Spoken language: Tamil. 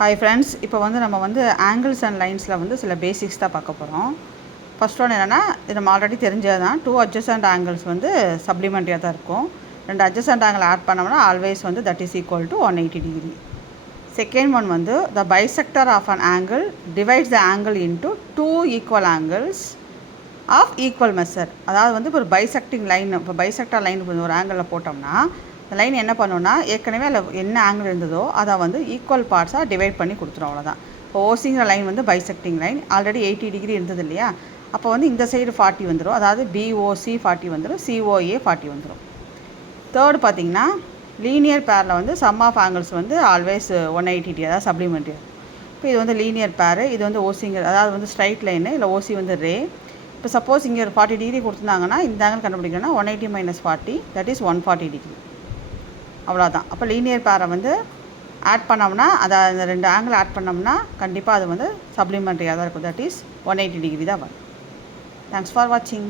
ஹாய் ஃப்ரெண்ட்ஸ், இப்போ வந்து நம்ம வந்து ஆங்கிள்ஸ் அண்ட் லைன்ஸில் வந்து சில பேசிக்ஸ் தான் பார்க்க போகிறோம். ஃபர்ஸ்ட் ஒன் என்னென்னா, இது நம்ம ஆல்ரெடி தெரிஞ்சது தான். 2 adjacent ஆங்கிள்ஸ் வந்து சப்ளிமெண்ட்ரியாக தான் இருக்கும். 2 adjacent ஆங்கிள் ஆட் பண்ணோம்னா ஆல்வேஸ் வந்து that is equal to 180 degree. Second one வந்து the bisector of an angle divides the angle into 2 equal angles of equal measure. அதாவது வந்து இப்போ ஒரு பைசெக்டிங் லைன், இப்போ பைசெக்டர் லைன் ஒரு ஆங்கிளில் போட்டோம்னா இந்த லைன் என்ன பண்ணுன்னா, ஏற்கனவே அதில் என்ன ஆங்கிள் இருந்ததோ அதை வந்து ஈக்குவல் பார்ட்ஸாக டிவைட் பண்ணி கொடுத்துரும், அவ்வளோதான். இப்போ ஓசிங்கிற லைன் வந்து பைசெக்டிங் லைன் ஆல்ரெடி 80 டிகிரி இருந்தது இல்லையா, அப்போ வந்து இந்த சைடு 40 வந்துடும், அதாவது பிஓசி 40 வந்துடும், சிஓஏ 40 வந்துடும். தேர்டு பார்த்திங்கன்னா லீனியர் பேரில் வந்து சம் ஆஃப் ஆங்கிள்ஸ் வந்து ஆல்வேஸ் 180 டிகிரி, அதாவது சப்ளிமெண்ட்ரி. இப்போ இது வந்து லீனியர் பேரு, இது வந்து ஓசிங்கிற, அதாவது வந்து ஸ்ட்ரைட் லைனு, இல்லை ஓசி வந்து ரே. இப்போ சப்போஸ் இங்கே ஒரு 40 டிகிரி கொடுத்துருந்தாங்கன்னா இந்த ஆங்கிள் கண்டுபிடிக்கணும்னா 180 மைனஸ் 40 தட் இஸ் 140 டிகிரி, அவ்வளோதான். அப்போ லீனியர் பேரை வந்து ஆட் பண்ணோம்னா, அதை அந்த 2 ஆங்கிள் ஆட் பண்ணோம்னா கண்டிப்பாக அது வந்து சப்ளிமெண்ட்ரியாக தான் இருக்கும், தட் இஸ் 180 டிகிரி தான் வரும். தேங்க்ஸ் ஃபார் வாட்சிங்.